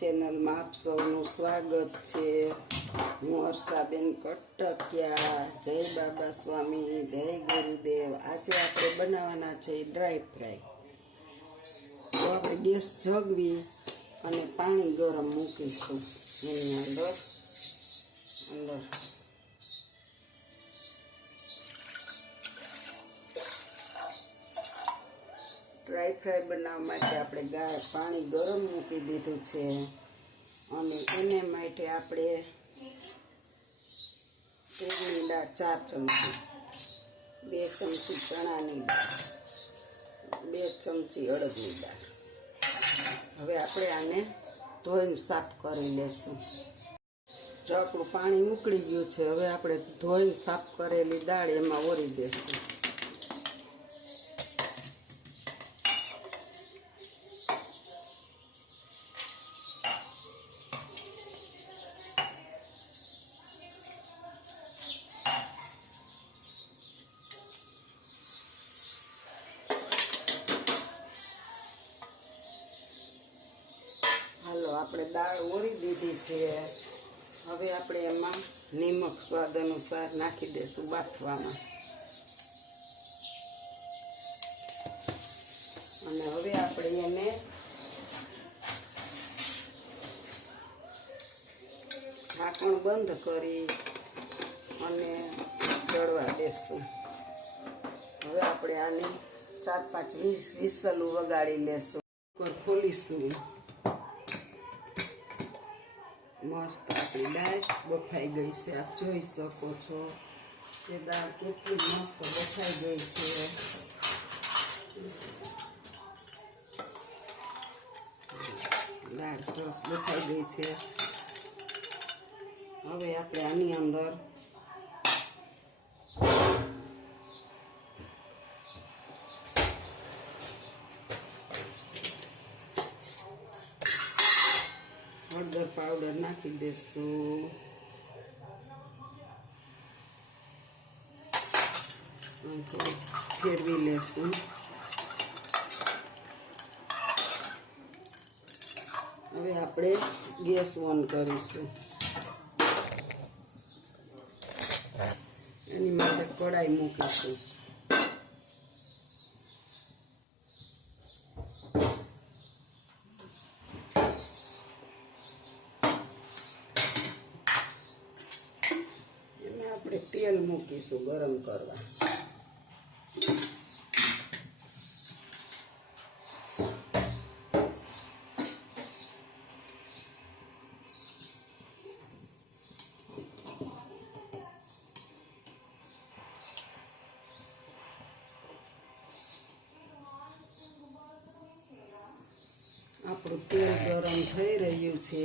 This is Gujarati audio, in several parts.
ચેનલમાં આપ સૌનું સ્વાગત છે। હું હર્ષાબેન કટકિયા। જય બાબા સ્વામી, જય ગુરુદેવ। આજે આપણે બનાવવાના છે ડ્રાય ફ્રાય। તો આપણે ગેસ જગવી અને પાણી ગરમ મૂકીશું એની અંદર ડ્રાય ફ્રાય બનાવવા માટે આપણે પાણી ગરમ મૂકી દીધું છે અને એને માટે આપણે તેલની દાળ 4 ચમચી, 2 ચમચી ચણાની દાળ, 2 ચમચી અડદની દાળ। હવે આપણે આને ધોઈને સાફ કરી લેશું। જો આપણું પાણી ઉકળી ગયું છે, હવે આપણે ધોઈને સાફ કરેલી દાળ એમાં ઓરી દેશું। હાલો, આપણે દાળ ઓરી દીધી છે। હવે આપણે એમાં નિમક સ્વાદ અનુસાર નાખી દઈશું બાફવામાં અને હવે આપણે એને ઢાંકણ બંધ કરી અને ચડવા દેશું। હવે આપણે આને 4-5 વિસલ વગાડી લેશું। કુકર ખોલીશું। મસ્ત આપણી દાળ બફાઈ ગઈ છે। આપ જોઈ શકો છો કે દાળ કેટલી મસ્ત બફાઈ ગઈ છે। દાળ સરસ બફાઈ ગઈ છે। હવે આપણે આની અંદર હળદર પાવડર નાખી દઈશું અને થોડું ફેરવી લેશું। હવે આપણે ગેસ ઓન કરીશું। એની માટે કઢાઈ મૂકીશું। આપણે તેલ મૂકીશું ગરમ કરવા। આપણું તેલ ગરમ થઈ રહ્યું છે।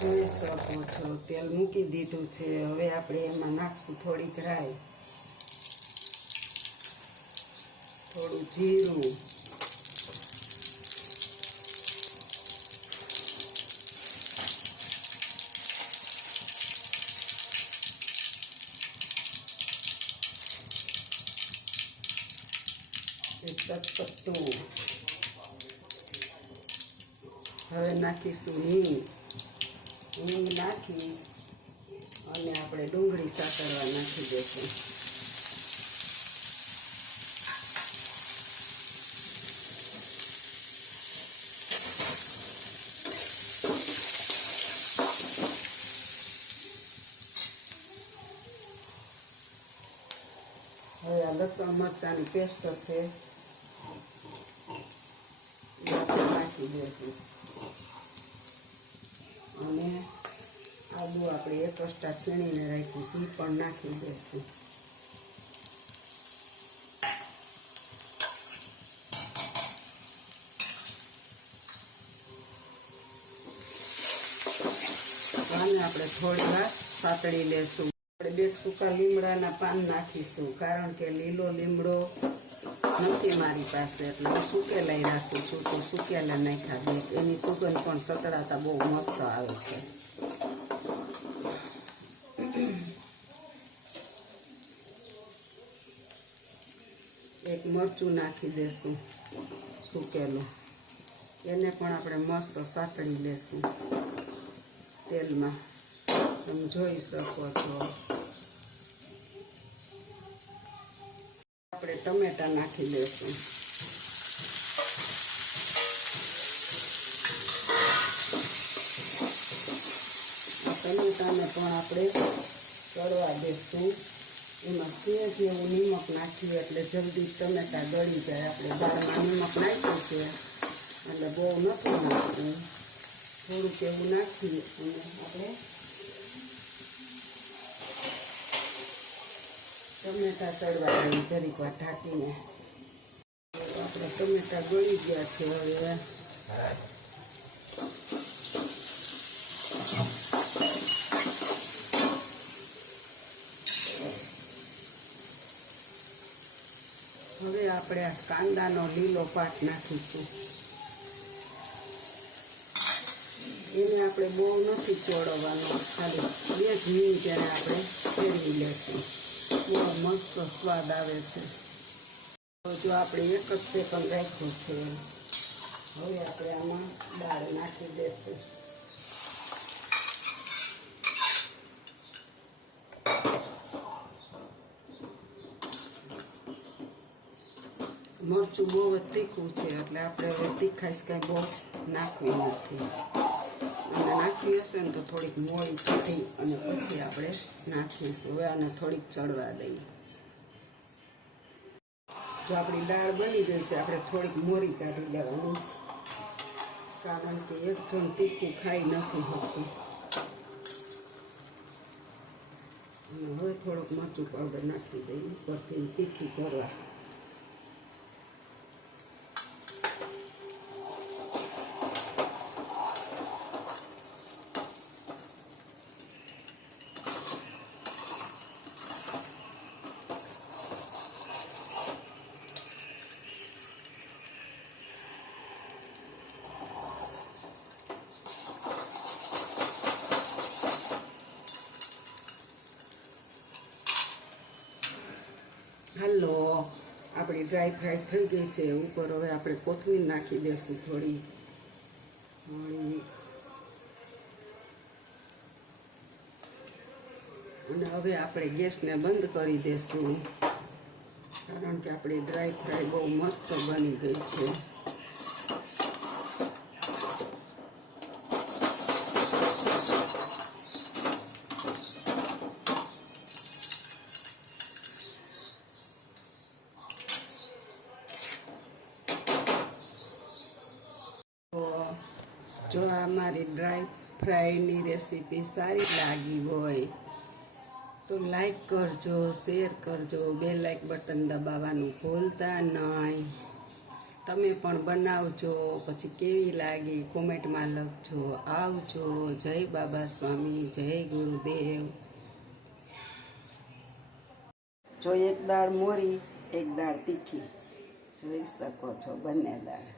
જોઈ શકો છો તેલ મૂકી દીધું છે। હવે આપણે એમાં નાખશું થોડીક રાઈ, થોડું જીરું, ચટપટું। હવે નાખીશું હિંગ નાખી અને આપણે ડુંગળી સાતરવા નાખી દઈશું। હવે આ લસણ મરચાંની પેસ્ટ છે એ આપણે નાખી દઈશું અને આદુ આપણે એક કષ્ટા છીણીને રાખ્યું છે એ પણ નાખી દઈશું। આને આપણે થોડી વાર સાતળી લેશું। આપણે 2 સૂકા લીમડાના પાન નાખીશું, કારણ કે લીલો લીમડો નથી મારી પાસે, એટલે હું સુકેલાઈ રાખું છું, તો સુકેલા નાખ્યા દે। એની સુગંધ પણ સતળાતા બહુ મસ્ત આવે છે। એક મરચું નાખી દેશું સુકેલું। એને પણ આપણે મસ્ત સાતળી લેશું તેલમાં. તમે જોઈ શકો છો. આપણે ટમેટા નાખી દઈશું. ટમેટાને પણ આપણે તળવા દઈશું. એમાં સેજ એવું નિમક નાખ્યું એટલે જલ્દી ટમેટા ગળી જાય. આપણે દાળમાં નિમક નાખ્યું છે એટલે બહુ નથી નાખવું, થોડુંક એવું નાખી અને આપણે ટમેટા તળવા દઈએ જરીક વાર ઢાંકીને. આપણે ટમેટા ગળી ગયા છે. હવે આપણે આ કાંદાનો લીલો પાટ નાખીશું. એને આપણે બહુ નથી ચોળવવાનો, ખાલી 2 જ મિનિટ એને આપણે ફેરવી લેશું. બહુ મસ્ત સ્વાદ આવે છે. જો આપણે 1 જ સેકન્ડ રાખ્યું છે. હવે આપણે આમાં દાળ નાખી દઈશું. મરચું બહુ જ તીખું છે એટલે આપણે હવે તીખાઈશ કાંઈ બહુ નાખવી નથી. અને નાખવી હશે ને તો થોડીક મોળી કાઢી અને પછી આપણે નાખીશું. હવે આને થોડીક ચડવા દઈએ. જો આપણી દાળ બની ગઈ છે આપણે થોડીક મોરી કાઢી લેવાની, કારણ કે એક જણ તીખું ખાઈ નથી શકતું. અને હવે થોડુંક મરચું પાવડર નાખી દઈએ ઉપરથી તીખી કરવા. હાલો, આપણી ડ્રાય ફ્રાય થઈ ગઈ છે. ઉપર હવે આપણે કોથમીર નાખી દઈશું થોડી. અને હવે આપણે ગેસને બંધ કરી દઈશું, કારણ કે આપણી ડ્રાય ફ્રાય બહુ મસ્ત બની ગઈ છે. જો આ મારી ડ્રાય ફ્રાયની રેસીપી સારી લાગી હોય તો લાઈક કરજો, શેર કરજો, બેલ લાઈક બટન દબાવવાનું ભૂલતા નહીં. તમે પણ બનાવજો, પછી કેવી લાગી કોમેન્ટમાં લખજો. આવજો. જય બાબા સ્વામી, જય ગુરુદેવ. જો એક દાળ મોરી, એક દાળ તીખી જોઈ શકો છો, બંને દાળ.